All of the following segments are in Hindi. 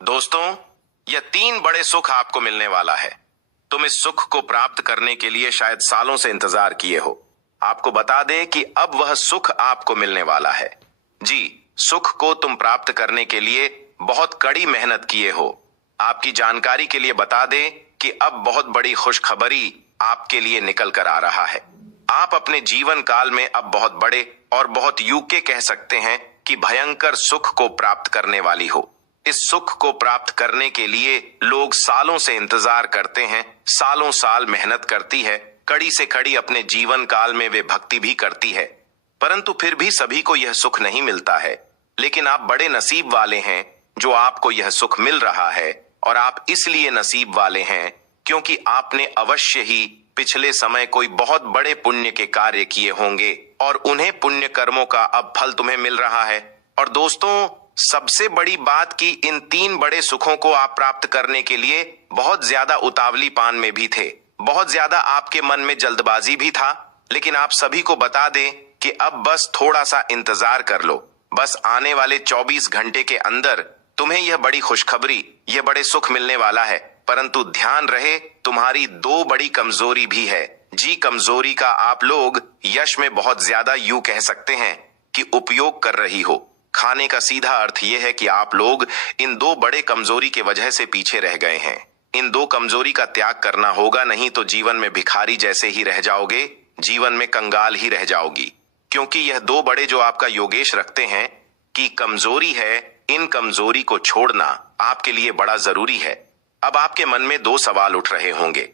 दोस्तों, यह 3 बड़े सुख आपको मिलने वाला है। तुम इस सुख को प्राप्त करने के लिए शायद सालों से इंतजार किए हो। आपको बता दें कि अब वह सुख आपको मिलने वाला है। जी, सुख को तुम प्राप्त करने के लिए बहुत कड़ी मेहनत किए हो। आपकी जानकारी के लिए बता दें कि अब बहुत बड़ी खुशखबरी आपके लिए निकल कर आ रहा है। आप अपने जीवन काल में अब बहुत बड़े और बहुत यूके कह सकते हैं कि भयंकर सुख को प्राप्त करने वाली हो। इस सुख को प्राप्त करने के लिए लोग सालों से इंतजार करते हैं, सालों साल मेहनत करती है, कड़ी से कड़ी अपने जीवन काल में वे भक्ति भी करती है, परंतु फिर भी सभी को यह सुख नहीं मिलता है। लेकिन आप बड़े नसीब वाले हैं जो आपको यह सुख मिल रहा है, और आप इसलिए नसीब वाले हैं क्योंकि आपने अवश्य ही पिछले समय कोई बहुत बड़े पुण्य के कार्य किए होंगे और उन्हें पुण्य कर्मों का अब फल तुम्हें मिल रहा है। और दोस्तों, सबसे बड़ी बात कि इन 3 बड़े सुखों को आप प्राप्त करने के लिए बहुत ज्यादा उतावली पान में भी थे, बहुत ज्यादा आपके मन में जल्दबाजी भी था। लेकिन आप सभी को बता दें कि अब बस थोड़ा सा इंतजार कर लो। बस आने वाले 24 घंटे के अंदर तुम्हें यह बड़ी खुशखबरी, यह बड़े सुख मिलने वाला है। परंतु ध्यान रहे, तुम्हारी 2 बड़ी कमजोरी भी है। जी, कमजोरी का आप लोग यश में बहुत ज्यादा यूं कह सकते हैं कि उपयोग कर रही हो। खाने का सीधा अर्थ यह है कि आप लोग इन 2 बड़े कमजोरी के वजह से पीछे रह गए हैं। इन 2 कमजोरी का त्याग करना होगा, नहीं तो जीवन में भिखारी जैसे ही रह जाओगे, जीवन में कंगाल ही रह जाओगी। क्योंकि यह 2 बड़े जो आपका योगेश रखते हैं कि कमजोरी है, इन कमजोरी को छोड़ना आपके लिए बड़ा जरूरी है। अब आपके मन में 2 सवाल उठ रहे होंगे,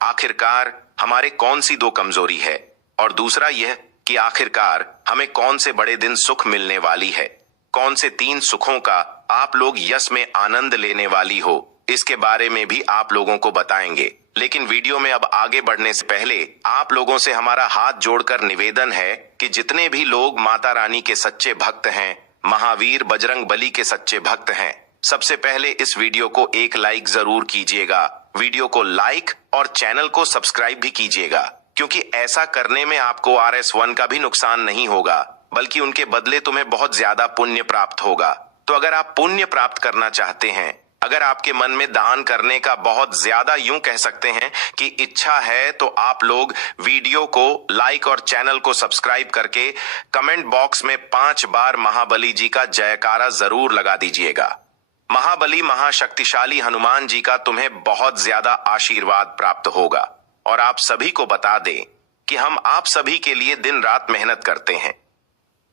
आखिरकार हमारे कौन सी 2 कमजोरी है, और दूसरा यह कि आखिरकार हमें कौन से बड़े दिन सुख मिलने वाली है। कौन से 3 सुखों का आप लोग यश में आनंद लेने वाली हो, इसके बारे में भी आप लोगों को बताएंगे। लेकिन वीडियो में अब आगे बढ़ने से पहले आप लोगों से हमारा हाथ जोड़कर निवेदन है कि जितने भी लोग माता रानी के सच्चे भक्त हैं, महावीर बजरंग बली के सच्चे भक्त हैं, सबसे पहले इस वीडियो को एक लाइक जरूर कीजिएगा। वीडियो को लाइक और चैनल को सब्सक्राइब भी कीजिएगा, क्योंकि ऐसा करने में आपको RS1 का भी नुकसान नहीं होगा, बल्कि उनके बदले तुम्हें बहुत ज्यादा पुण्य प्राप्त होगा। तो अगर आप पुण्य प्राप्त करना चाहते हैं, अगर आपके मन में दान करने का बहुत ज्यादा यूं कह सकते हैं कि इच्छा है, तो आप लोग वीडियो को लाइक और चैनल को सब्सक्राइब करके कमेंट बॉक्स में 5 बार महाबली जी का जयकारा जरूर लगा दीजिएगा। महाबली महाशक्तिशाली हनुमान जी का तुम्हें बहुत ज्यादा आशीर्वाद प्राप्त होगा। और आप सभी को बता दें कि हम आप सभी के लिए दिन रात मेहनत करते हैं।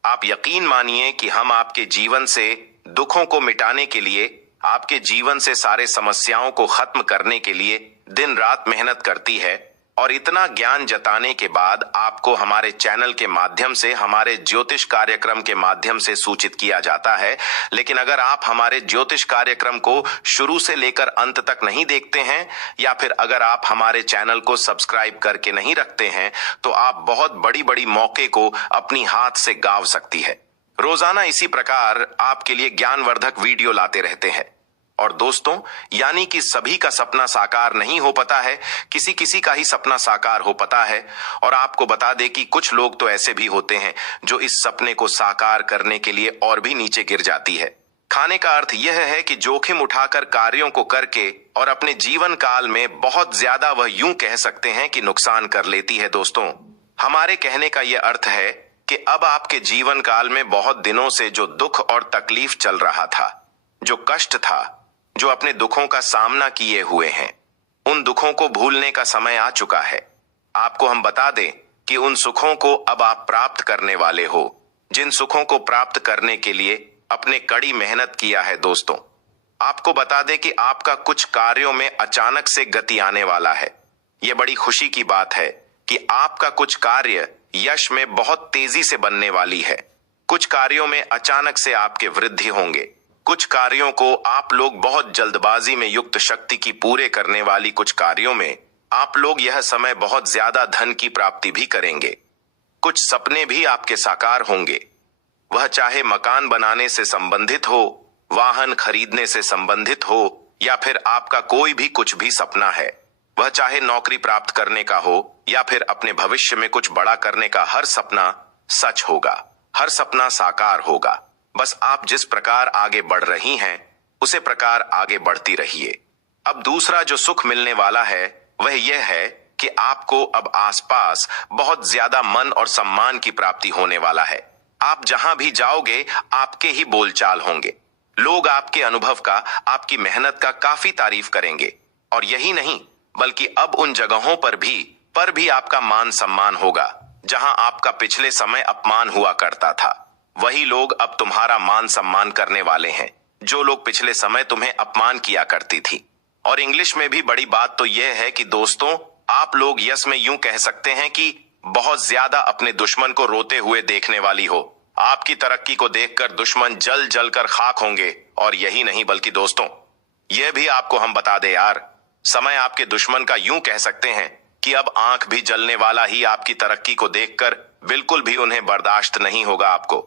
आप यकीन मानिए कि हम आपके जीवन से दुखों को मिटाने के लिए, आपके जीवन से सारे समस्याओं को खत्म करने के लिए दिन रात मेहनत करती है। और इतना ज्ञान जताने के बाद आपको हमारे चैनल के माध्यम से, हमारे ज्योतिष कार्यक्रम के माध्यम से सूचित किया जाता है। लेकिन अगर आप हमारे ज्योतिष कार्यक्रम को शुरू से लेकर अंत तक नहीं देखते हैं, या फिर अगर आप हमारे चैनल को सब्सक्राइब करके नहीं रखते हैं, तो आप बहुत बड़ी बड़ी मौके को अपनी हाथ से गांव सकती है। रोजाना इसी प्रकार आपके लिए ज्ञानवर्धक वीडियो लाते रहते हैं। और दोस्तों, यानी कि सभी का सपना साकार नहीं हो पाता है, किसी किसी का ही सपना साकार हो पाता है। और आपको बता दें कि कुछ लोग तो ऐसे भी होते हैं जो इस सपने को साकार करने के लिए और भी नीचे गिर जाती है। खाने का अर्थ यह है कि जोखिम उठाकर कार्यों को करके और अपने जीवन काल में बहुत ज्यादा वह यूं कह सकते हैं कि नुकसान कर लेती है। दोस्तों, हमारे कहने का यह अर्थ है कि अब आपके जीवन काल में बहुत दिनों से जो दुख और तकलीफ चल रहा था, जो कष्ट था, जो अपने दुखों का सामना किए हुए हैं, उन दुखों को भूलने का समय आ चुका है। आपको हम बता दें कि उन सुखों को अब आप प्राप्त करने वाले हो, जिन सुखों को प्राप्त करने के लिए अपने कड़ी मेहनत किया है। दोस्तों, आपको बता दें कि आपका कुछ कार्यों में अचानक से गति आने वाला है। यह बड़ी खुशी की बात है कि आपका कुछ कार्य यश में बहुत तेजी से बनने वाली है। कुछ कार्यों में अचानक से आपके वृद्धि होंगे। कुछ कार्यों को आप लोग बहुत जल्दबाजी में युक्त शक्ति की पूरे करने वाली कुछ कार्यों में आप लोग यह समय बहुत ज्यादा धन की प्राप्ति भी करेंगे। कुछ सपने भी आपके साकार होंगे, वह चाहे मकान बनाने से संबंधित हो, वाहन खरीदने से संबंधित हो, या फिर आपका कोई भी कुछ भी सपना है, वह चाहे नौकरी प्राप्त करने का हो या फिर अपने भविष्य में कुछ बड़ा करने का, हर सपना सच होगा, हर सपना साकार होगा। बस आप जिस प्रकार आगे बढ़ रही हैं, उसे प्रकार आगे बढ़ती रहिए। अब दूसरा जो सुख मिलने वाला है वह यह है कि आपको अब आसपास बहुत ज्यादा मन और सम्मान की प्राप्ति होने वाला है। आप जहां भी जाओगे आपके ही बोलचाल होंगे। लोग आपके अनुभव का, आपकी मेहनत का काफी तारीफ करेंगे। और यही नहीं बल्कि अब उन जगहों पर भी आपका मान सम्मान होगा जहां आपका पिछले समय अपमान हुआ करता था। वही लोग अब तुम्हारा मान सम्मान करने वाले हैं जो लोग पिछले समय तुम्हें अपमान किया करती थी। और इंग्लिश में भी बड़ी बात तो यह है कि दोस्तों, आप लोग यस में यूं कह सकते हैं कि बहुत ज्यादा अपने दुश्मन को रोते हुए देखने वाली हो। आपकी तरक्की को देखकर दुश्मन जल जल कर खाक होंगे। और यही नहीं बल्कि दोस्तों, यह भी आपको हम बता दे यार, समय आपके दुश्मन का यूं कह सकते हैं कि अब आंख भी जलने वाला ही आपकी तरक्की को देखकर बिल्कुल भी उन्हें बर्दाश्त नहीं होगा आपको।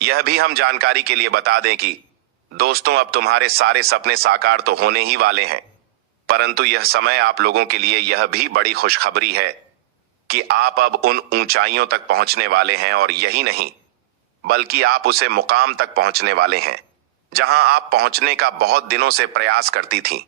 यह भी हम जानकारी के लिए बता दें कि दोस्तों, अब तुम्हारे सारे सपने साकार तो होने ही वाले हैं, परंतु यह समय आप लोगों के लिए यह भी बड़ी खुशखबरी है कि आप अब उन ऊंचाइयों तक पहुंचने वाले हैं। और यही नहीं बल्कि आप उसे मुकाम तक पहुंचने वाले हैं जहां आप पहुंचने का बहुत दिनों से प्रयास करती थीं।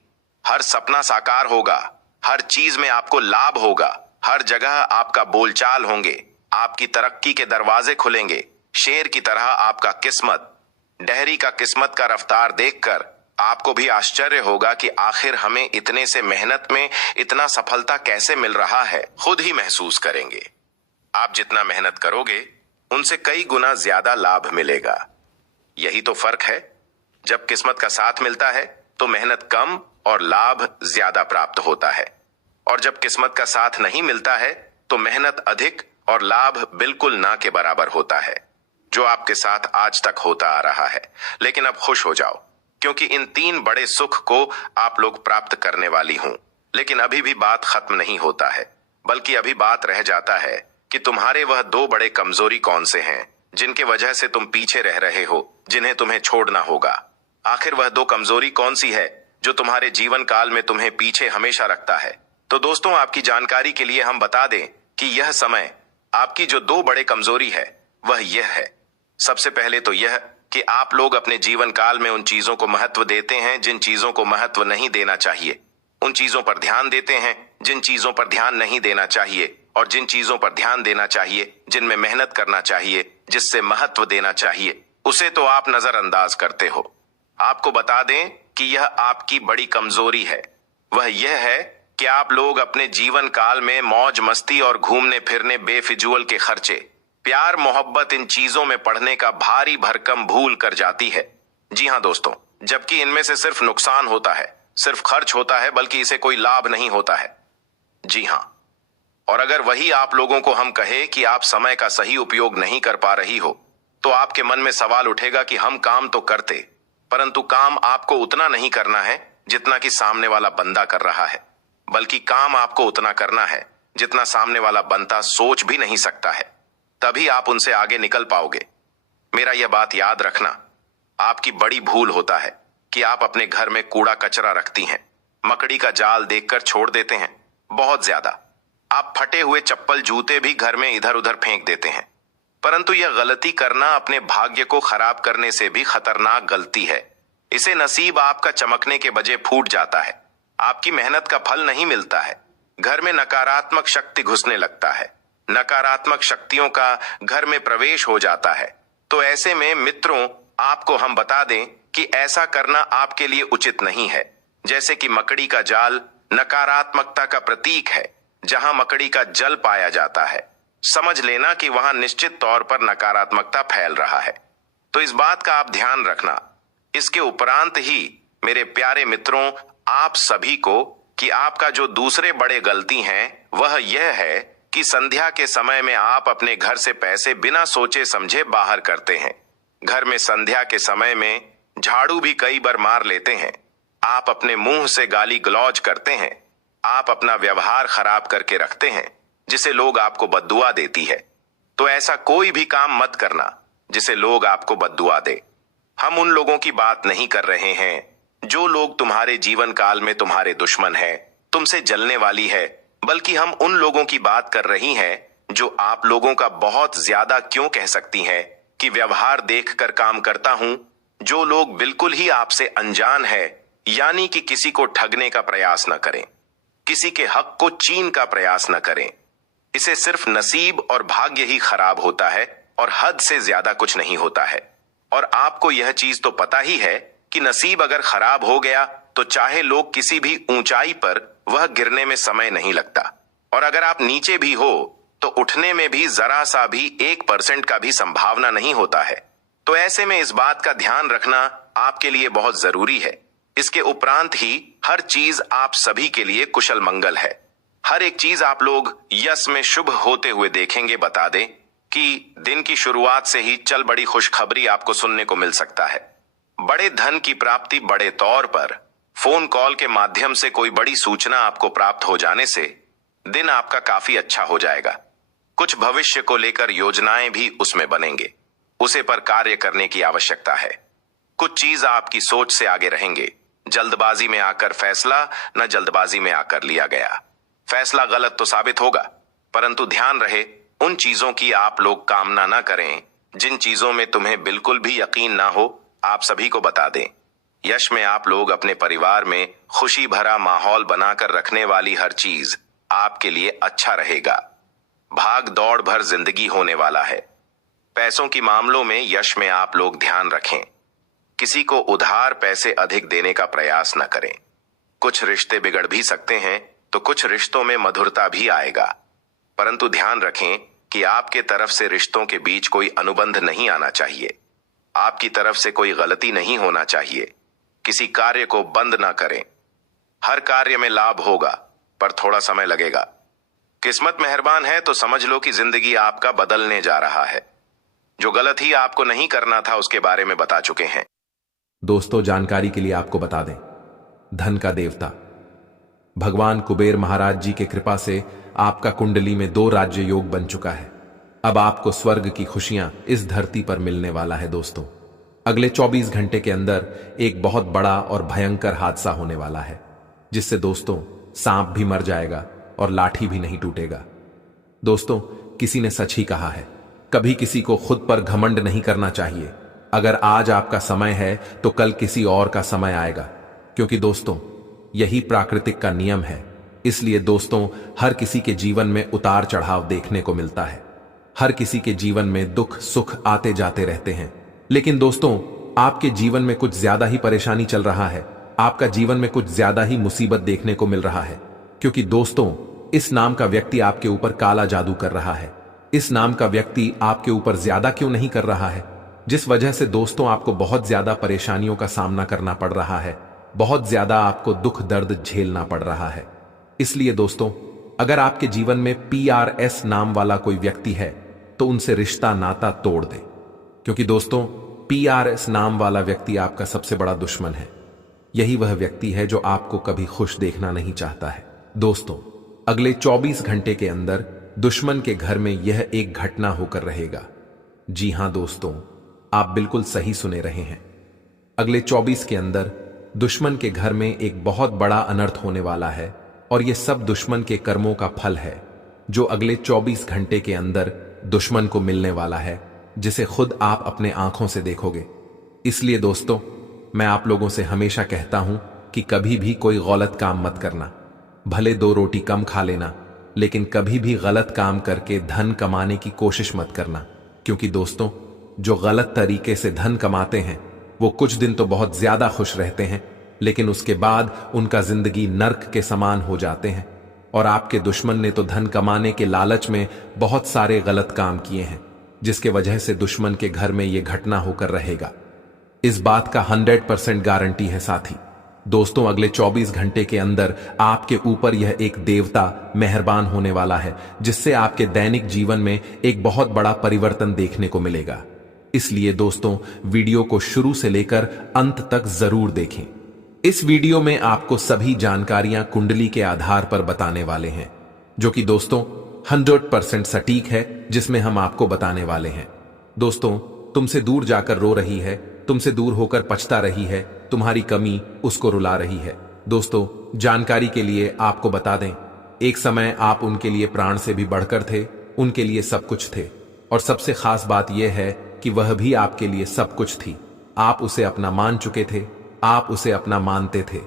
हर सपना साकार होगा, हर चीज में आपको लाभ होगा, हर जगह आपका बोलचाल होंगे, आपकी तरक्की के दरवाजे खुलेंगे। शेर की तरह आपका किस्मत, डहरी का किस्मत का रफ्तार देखकर आपको भी आश्चर्य होगा कि आखिर हमें इतने से मेहनत में इतना सफलता कैसे मिल रहा है। खुद ही महसूस करेंगे। आप जितना मेहनत करोगे उनसे कई गुना ज्यादा लाभ मिलेगा। यही तो फर्क है। जब किस्मत का साथ मिलता है तो मेहनत कम और लाभ ज्यादा प्राप्त होता है, और जब किस्मत का साथ नहीं मिलता है तो मेहनत अधिक और लाभ बिल्कुल ना के बराबर होता है, जो आपके साथ आज तक होता आ रहा है। लेकिन अब खुश हो जाओ, क्योंकि इन 3 बड़े सुख को आप लोग प्राप्त करने वाली हूं। लेकिन अभी भी बात खत्म नहीं होता है, बल्कि अभी बात रह जाता है कि तुम्हारे वह 2 बड़े कमजोरी कौन से हैं जिनके वजह से तुम पीछे रह रहे हो, जिन्हें तुम्हें छोड़ना होगा। आखिर वह 2 कमजोरी कौन सी है जो तुम्हारे जीवन काल में तुम्हें पीछे हमेशा रखता है? तो दोस्तों, आपकी जानकारी के लिए हम बता दें कि यह समय आपकी जो 2 बड़े कमजोरी है वह यह है। सबसे पहले तो यह कि आप लोग अपने जीवन काल में उन चीजों को महत्व देते हैं जिन चीजों को महत्व नहीं देना चाहिए। उन चीजों पर ध्यान देते हैं जिन चीजों पर ध्यान नहीं देना चाहिए, और जिन चीजों पर ध्यान देना चाहिए, जिनमें मेहनत करना चाहिए, जिससे महत्व देना चाहिए, उसे तो आप नजरअंदाज करते हो। आपको बता दें कि यह आपकी बड़ी कमजोरी है। वह यह है कि आप लोग अपने जीवन काल में मौज मस्ती और घूमने फिरने, बेफिजूल के खर्चे, प्यार मोहब्बत, इन चीजों में पढ़ने का भारी भरकम भूल कर जाती है। जी हाँ दोस्तों, जबकि इनमें से सिर्फ नुकसान होता है, सिर्फ खर्च होता है, बल्कि इसे कोई लाभ नहीं होता है। जी हाँ, और अगर वही आप लोगों को हम कहे कि आप समय का सही उपयोग नहीं कर पा रही हो, तो आपके मन में सवाल उठेगा कि हम काम तो करते, परंतु काम आपको उतना नहीं करना है जितना कि सामने वाला बंदा कर रहा है, बल्कि काम आपको उतना करना है जितना सामने वाला बंदा सोच भी नहीं सकता है। तभी आप उनसे आगे निकल पाओगे। मेरा यह बात याद रखना, आपकी बड़ी भूल होता है कि आप अपने घर में कूड़ा कचरा रखती हैं, मकड़ी का जाल देखकर छोड़ देते हैं। बहुत ज्यादा आप फटे हुए चप्पल जूते भी घर में इधर उधर फेंक देते हैं, परंतु यह गलती करना अपने भाग्य को खराब करने से भी खतरनाक गलती है। इसे नसीब आपका चमकने के बजाय फूट जाता है, आपकी मेहनत का फल नहीं मिलता है। घर में नकारात्मक शक्ति घुसने लगता है, नकारात्मक शक्तियों का घर में प्रवेश हो जाता है। तो ऐसे में मित्रों, आपको हम बता दें कि ऐसा करना आपके लिए उचित नहीं है। जैसे कि मकड़ी का जाल नकारात्मकता का प्रतीक है। जहां मकड़ी का जल पाया जाता है, समझ लेना कि वहां निश्चित तौर पर नकारात्मकता फैल रहा है। तो इस बात का आप ध्यान रखना। इसके उपरांत ही मेरे प्यारे मित्रों, आप सभी को कि आपका जो दूसरे बड़े गलती हैं वह यह है कि संध्या के समय में आप अपने घर से पैसे बिना सोचे समझे बाहर करते हैं। घर में संध्या के समय में झाड़ू भी कई बार मार लेते हैं। आप अपने मुंह से गाली गलौज करते हैं। आप अपना व्यवहार खराब करके रखते हैं, जिसे लोग आपको बद्दुआ देती है। तो ऐसा कोई भी काम मत करना जिसे लोग आपको बद्दुआ दे। हम उन लोगों की बात नहीं कर रहे हैं जो लोग तुम्हारे जीवन काल में तुम्हारे दुश्मन है, तुमसे जलने वाली है, बल्कि हम उन लोगों की बात कर रही हैं जो आप लोगों का बहुत ज्यादा क्यों कह सकती हैं कि व्यवहार देखकर काम करता हूं, जो लोग बिल्कुल ही आपसे अनजान है, यानी कि किसी को ठगने का प्रयास न करें, किसी के हक को छीन का प्रयास न करें। इसे सिर्फ नसीब और भाग्य ही खराब होता है और हद से ज्यादा कुछ नहीं होता है। और आपको यह चीज तो पता ही है कि नसीब अगर खराब हो गया तो चाहे लोग किसी भी ऊंचाई पर, वह गिरने में समय नहीं लगता। और अगर आप नीचे भी हो तो उठने में भी जरा सा भी 1% का भी संभावना नहीं होता है। तो ऐसे में इस बात का ध्यान रखना आपके लिए बहुत जरूरी है। इसके उपरांत ही हर चीज आप सभी के लिए कुशल मंगल है। हर एक चीज आप लोग यश में शुभ होते हुए देखेंगे। बता दें कि दिन की शुरुआत से ही चल बड़ी खुशखबरी आपको सुनने को मिल सकता है। बड़े धन की प्राप्ति, बड़े तौर पर फोन कॉल के माध्यम से कोई बड़ी सूचना आपको प्राप्त हो जाने से दिन आपका काफी अच्छा हो जाएगा। कुछ भविष्य को लेकर योजनाएं भी उसमें बनेंगे, उसे पर कार्य करने की आवश्यकता है। कुछ चीज आपकी सोच से आगे रहेंगे। जल्दबाजी में आकर फैसला न जल्दबाजी में आकर लिया गया फैसला गलत तो साबित होगा, परंतु ध्यान रहे उन चीजों की आप लोग कामना ना करें जिन चीजों में तुम्हें बिल्कुल भी यकीन ना हो। आप सभी को बता दें, यश में आप लोग अपने परिवार में खुशी भरा माहौल बनाकर रखने वाली हर चीज आपके लिए अच्छा रहेगा। भाग दौड़ भर जिंदगी होने वाला है। पैसों की मामलों में यश में आप लोग ध्यान रखें, किसी को उधार पैसे अधिक देने का प्रयास न करें। कुछ रिश्ते बिगड़ भी सकते हैं तो कुछ रिश्तों में मधुरता भी आएगा, परंतु ध्यान रखें कि आपके तरफ से रिश्तों के बीच कोई अनुबंध नहीं आना चाहिए। आपकी तरफ से कोई गलती नहीं होना चाहिए। किसी कार्य को बंद ना करें। हर कार्य में लाभ होगा पर थोड़ा समय लगेगा। किस्मत मेहरबान है तो समझ लो कि जिंदगी आपका बदलने जा रहा है। जो गलत ही आपको नहीं करना था उसके बारे में बता चुके हैं। दोस्तों, जानकारी के लिए आपको बता दें, धन का देवता भगवान कुबेर महाराज जी के कृपा से आपका कुंडली में 2 राज्य योग बन चुका है। अब आपको स्वर्ग की खुशियां इस धरती पर मिलने वाला है। दोस्तों, अगले 24 घंटे के अंदर एक बहुत बड़ा और भयंकर हादसा होने वाला है, जिससे दोस्तों सांप भी मर जाएगा और लाठी भी नहीं टूटेगा। दोस्तों, किसी ने सच ही कहा है, कभी किसी को खुद पर घमंड नहीं करना चाहिए। अगर आज आपका समय है तो कल किसी और का समय आएगा, क्योंकि दोस्तों यही प्राकृतिक का नियम है। इसलिए दोस्तों, हर किसी के जीवन में उतार चढ़ाव देखने को मिलता है। हर किसी के जीवन में दुख सुख आते जाते रहते हैं। लेकिन दोस्तों, आपके जीवन में कुछ ज्यादा ही परेशानी चल रहा है। आपका जीवन में कुछ ज्यादा ही मुसीबत देखने को मिल रहा है, क्योंकि दोस्तों इस नाम का व्यक्ति आपके ऊपर काला जादू कर रहा है। इस नाम का व्यक्ति आपके ऊपर ज्यादा क्यों नहीं कर रहा है, जिस वजह से दोस्तों आपको बहुत ज्यादा परेशानियों का सामना करना पड़ रहा है, बहुत ज्यादा आपको दुख दर्द झेलना पड़ रहा है। इसलिए दोस्तों, अगर आपके जीवन में PRS नाम वाला कोई व्यक्ति है तो उनसे रिश्ता नाता तोड़ दें, क्योंकि दोस्तों PRS नाम वाला व्यक्ति आपका सबसे बड़ा दुश्मन है। यही वह व्यक्ति है जो आपको कभी खुश देखना नहीं चाहता है। दोस्तों, अगले 24 घंटे के अंदर दुश्मन के घर में यह एक घटना होकर रहेगा। जी हां दोस्तों, आप बिल्कुल सही सुने रहे हैं। अगले 24 के अंदर दुश्मन के घर में एक बहुत बड़ा अनर्थ होने वाला है, और यह सब दुश्मन के कर्मों का फल है जो अगले 24 घंटे के अंदर दुश्मन को मिलने वाला है, जिसे खुद आप अपने आंखों से देखोगे। इसलिए दोस्तों, मैं आप लोगों से हमेशा कहता हूं कि कभी भी कोई गलत काम मत करना। भले 2 रोटी कम खा लेना, लेकिन कभी भी गलत काम करके धन कमाने की कोशिश मत करना, क्योंकि दोस्तों जो गलत तरीके से धन कमाते हैं वो कुछ दिन तो बहुत ज्यादा खुश रहते हैं, लेकिन उसके बाद उनका जिंदगी नर्क के समान हो जाते हैं। और आपके दुश्मन ने तो धन कमाने के लालच में बहुत सारे गलत काम किए हैं, जिसके वजह से दुश्मन के घर में यह घटना होकर रहेगा। इस बात का 100% गारंटी है। साथी दोस्तों, अगले 24 घंटे के अंदर आपके ऊपर यह एक देवता मेहरबान होने वाला है, जिससे आपके दैनिक जीवन में एक बहुत बड़ा परिवर्तन देखने को मिलेगा। इसलिए दोस्तों, वीडियो को शुरू से लेकर अंत तक जरूर देखें। इस वीडियो में आपको सभी जानकारियां कुंडली के आधार पर बताने वाले हैं, जो कि दोस्तों 100% सटीक है, जिसमें हम आपको बताने वाले हैं। दोस्तों, तुमसे दूर जाकर रो रही है, तुमसे दूर होकर पछता रही है, तुम्हारी कमी उसको रुला रही है। दोस्तों, जानकारी के लिए आपको बता दें, एक समय आप उनके लिए प्राण से भी बढ़कर थे, उनके लिए सब कुछ थे, और सबसे खास बात यह है कि वह भी आपके लिए सब कुछ थी। आप उसे अपना मान चुके थे, आप उसे अपना मानते थे।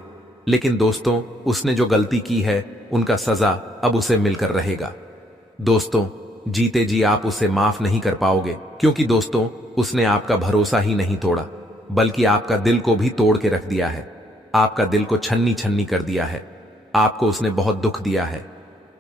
लेकिन दोस्तों, उसने जो गलती की है उनका सजा अब उसे मिलकर रहेगा। दोस्तों, जीते जी आप उसे माफ नहीं कर पाओगे, क्योंकि दोस्तों उसने आपका भरोसा ही नहीं तोड़ा, बल्कि आपका दिल को भी तोड़ के रख दिया है। आपका दिल को छन्नी छन्नी कर दिया है। आपको उसने बहुत दुख दिया है।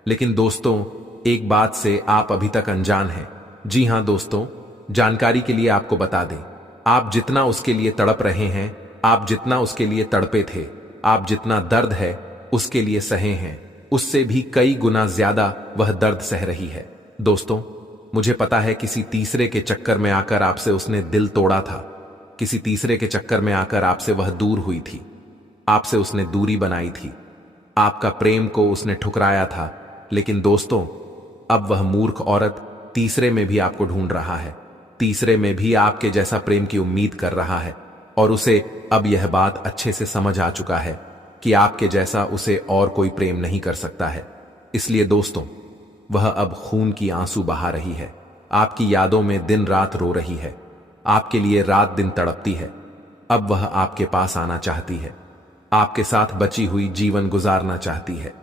लेकिन दोस्तों, एक बात से आप अभी तक अनजान हैं। जी हां दोस्तों, जानकारी के लिए आपको बता दें, आप जितना उसके लिए तड़प रहे हैं, आप जितना उसके लिए तड़पे थे, आप जितना दर्द है उसके लिए सहे हैं, उससे भी कई गुना ज्यादा वह दर्द सह रही है। दोस्तों, मुझे पता है किसी तीसरे के चक्कर में आकर आपसे उसने दिल तोड़ा था। किसी तीसरे के चक्कर में आकर आपसे वह दूर हुई थी। आपसे उसने दूरी बनाई थी। आपका प्रेम को उसने ठुकराया था। लेकिन दोस्तों, अब वह मूर्ख औरत तीसरे में भी आपको ढूंढ रहा है। तीसरे में भी आपके जैसा प्रेम की उम्मीद कर रहा है। और उसे अब यह बात अच्छे से समझ आ चुका है कि आपके जैसा उसे और कोई प्रेम नहीं कर सकता है। इसलिए दोस्तों, वह अब खून की आंसू बहा रही है। आपकी यादों में दिन रात रो रही है। आपके लिए रात दिन तड़पती है। अब वह आपके पास आना चाहती है। आपके साथ बची हुई जीवन गुजारना चाहती है।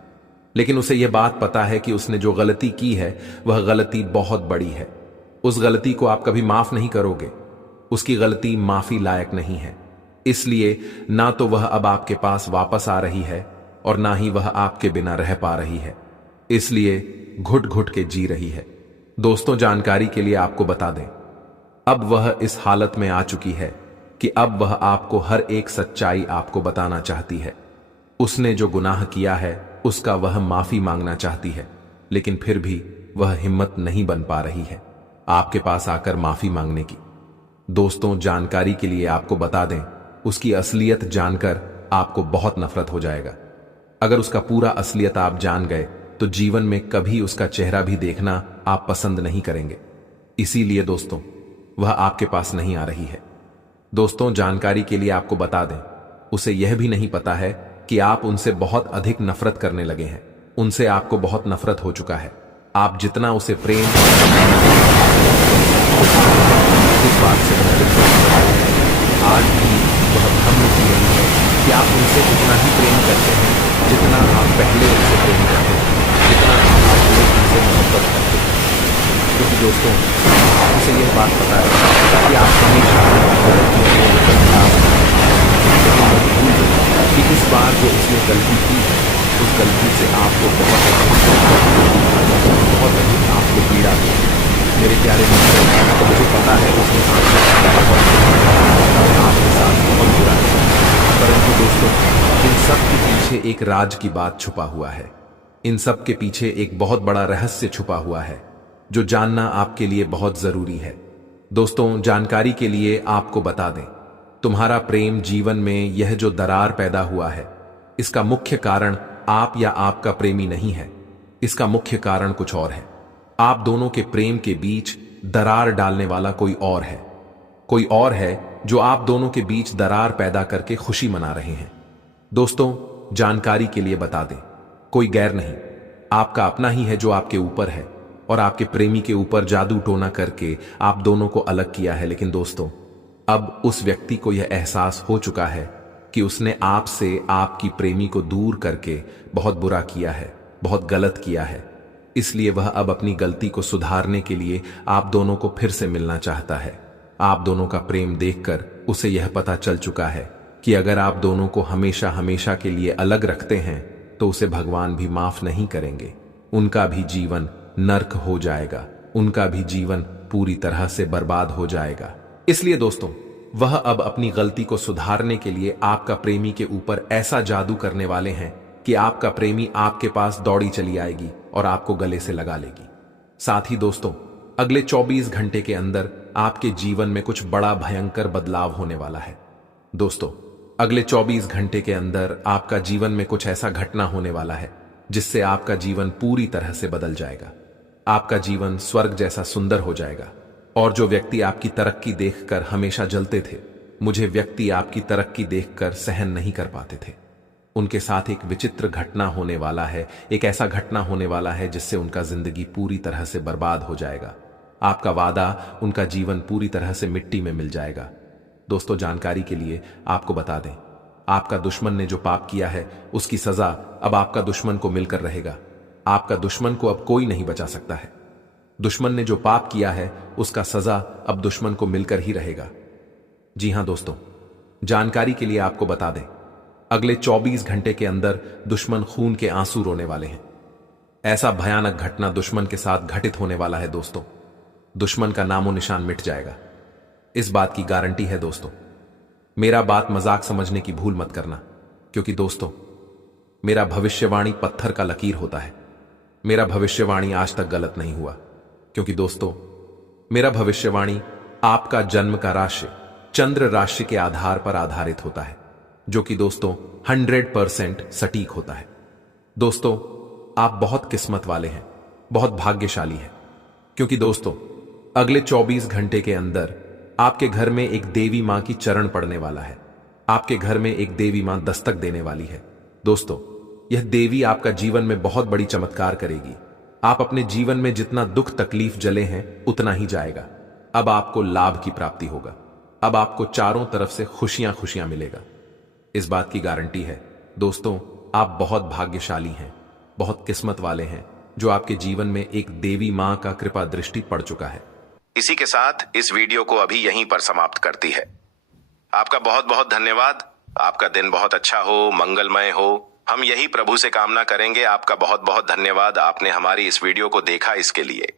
लेकिन उसे यह बात पता है कि उसने जो गलती की है वह गलती बहुत बड़ी है। उस गलती को आप कभी माफ नहीं करोगे। उसकी गलती माफी लायक नहीं है। इसलिए ना तो वह अब आपके पास वापस आ रही है और ना ही वह आपके बिना रह पा रही है। इसलिए घुट घुट के जी रही है। दोस्तों, जानकारी के लिए आपको बता दें, अब वह इस हालत में आ चुकी है कि अब वह आपको हर एक सच्चाई आपको बताना चाहती है। उसने जो गुनाह किया है उसका वह माफी मांगना चाहती है, लेकिन फिर भी वह हिम्मत नहीं बन पा रही है आपके पास आकर माफी मांगने की। दोस्तों, जानकारी के लिए आपको बता दें, उसकी असलियत जानकर आपको बहुत नफरत हो जाएगा। अगर उसका पूरा असलियत आप जान गए तो जीवन में कभी उसका चेहरा भी देखना आप पसंद नहीं करेंगे। इसीलिए दोस्तों, वह आपके पास नहीं आ रही है। दोस्तों, जानकारी के लिए आपको बता दें, उसे यह भी नहीं पता है कि आप उनसे बहुत अधिक नफरत करने लगे हैं। उनसे आपको बहुत नफरत हो चुका है। आप जितना उसे प्रेम इस बात से आज भी वह भ्रम में जी रही है कि आप उनसे उतना ही प्रेम करते हैं जितना आप पहले उनसे प्रेम करते थे, जितना आप पहले उनसे मोहब्बत करते थे। क्योंकि दोस्तों, उसे यह बात पता है कि आप हमेशा कि इस बार जो उसने गलती की है उस गलती से आपको बहुत अधिक आपको पीड़ा दी। मेरे प्यारे मित्र, तो मुझे पता है उसने आपके साथ बहुत बुरा है, परंतु दोस्तों, इन सब के पीछे एक राज की बात छुपा हुआ है। इन सब के पीछे एक बहुत बड़ा रहस्य छुपा हुआ है जो जानना आपके लिए बहुत जरूरी है। दोस्तों, जानकारी के लिए आपको बता दें, तुम्हारा प्रेम जीवन में यह जो दरार पैदा हुआ है, इसका मुख्य कारण आप या आपका प्रेमी नहीं है। इसका मुख्य कारण कुछ और है। आप दोनों के प्रेम के बीच दरार डालने वाला कोई और है। कोई और है जो आप दोनों के बीच दरार पैदा करके खुशी मना रहे हैं। दोस्तों, जानकारी के लिए बता दें, कोई गैर नहीं, आपका अपना ही है जो आपके ऊपर है और आपके प्रेमी के ऊपर जादू टोना करके आप दोनों को अलग किया है। लेकिन दोस्तों, अब उस व्यक्ति को यह एहसास हो चुका है कि उसने आपसे आपकी प्रेमी को दूर करके बहुत बुरा किया है, बहुत गलत किया है। इसलिए वह अब अपनी गलती को सुधारने के लिए आप दोनों को फिर से मिलना चाहता है। आप दोनों का प्रेम देखकर उसे यह पता चल चुका है कि अगर आप दोनों को हमेशा हमेशा के लिए अलग रखते हैं तो उसे भगवान भी माफ नहीं करेंगे। उनका भी जीवन नर्क हो जाएगा, उनका भी जीवन पूरी तरह से बर्बाद हो जाएगा। इसलिए दोस्तों, वह अब अपनी गलती को सुधारने के लिए आपका प्रेमी के ऊपर ऐसा जादू करने वाले हैं कि आपका प्रेमी आपके पास दौड़ी चली आएगी और आपको गले से लगा लेगी। साथ ही दोस्तों, अगले 24 घंटे के अंदर आपके जीवन में कुछ बड़ा भयंकर बदलाव होने वाला है। दोस्तों, अगले 24 घंटे के अंदर आपका जीवन में कुछ ऐसा घटना होने वाला है जिससे आपका जीवन पूरी तरह से बदल जाएगा। आपका जीवन स्वर्ग जैसा सुंदर हो जाएगा। और जो व्यक्ति आपकी तरक्की देखकर हमेशा जलते थे, मुझे व्यक्ति आपकी तरक्की देखकर सहन नहीं कर पाते थे, उनके साथ एक विचित्र घटना होने वाला है। एक ऐसा घटना होने वाला है जिससे उनका जिंदगी पूरी तरह से बर्बाद हो जाएगा। आपका वादा, उनका जीवन पूरी तरह से मिट्टी में मिल जाएगा। दोस्तों, जानकारी के लिए आपको बता दें, आपका दुश्मन ने जो पाप किया है उसकी सजा अब आपका दुश्मन को मिलकर रहेगा। आपका दुश्मन को अब कोई नहीं बचा सकता है। दुश्मन ने जो पाप किया है उसका सजा अब दुश्मन को मिलकर ही रहेगा। जी हां दोस्तों, जानकारी के लिए आपको बता दें, अगले 24 घंटे के अंदर दुश्मन खून के आंसू रोने वाले हैं। ऐसा भयानक घटना दुश्मन के साथ घटित होने वाला है दोस्तों। दुश्मन का नामो निशान मिट जाएगा, इस बात की गारंटी है दोस्तों। मेरा बात मजाक समझने की भूल मत करना, क्योंकि दोस्तों मेरा भविष्यवाणी पत्थर का लकीर होता है। मेरा भविष्यवाणी आज तक गलत नहीं हुआ, क्योंकि दोस्तों मेरा भविष्यवाणी आपका जन्म का राशि चंद्र राशि के आधार पर आधारित होता है, जो कि दोस्तों 100% सटीक होता है। दोस्तों आप बहुत किस्मत वाले हैं, बहुत भाग्यशाली हैं, क्योंकि दोस्तों अगले 24 घंटे के अंदर आपके घर में एक देवी मां की चरण पड़ने वाला है। आपके घर में एक देवी मां दस्तक देने वाली है। दोस्तों यह देवी आपका जीवन में बहुत बड़ी चमत्कार करेगी। आप अपने जीवन में जितना दुख तकलीफ जले हैं उतना ही जाएगा। अब आपको लाभ की प्राप्ति होगा। अब आपको चारों तरफ से खुशियां खुशियां मिलेगा, इस बात की गारंटी है। दोस्तों आप बहुत भाग्यशाली हैं, बहुत किस्मत वाले हैं, जो आपके जीवन में एक देवी मां का कृपा दृष्टि पड़ चुका है। इसी के साथ इस वीडियो को अभी यहीं पर समाप्त करती है। आपका बहुत बहुत धन्यवाद। आपका दिन बहुत अच्छा हो, मंगलमय हो। हम यही प्रभु से कामना करेंगे। आपका बहुत बहुत धन्यवाद, आपने हमारी इस वीडियो को देखा इसके लिए।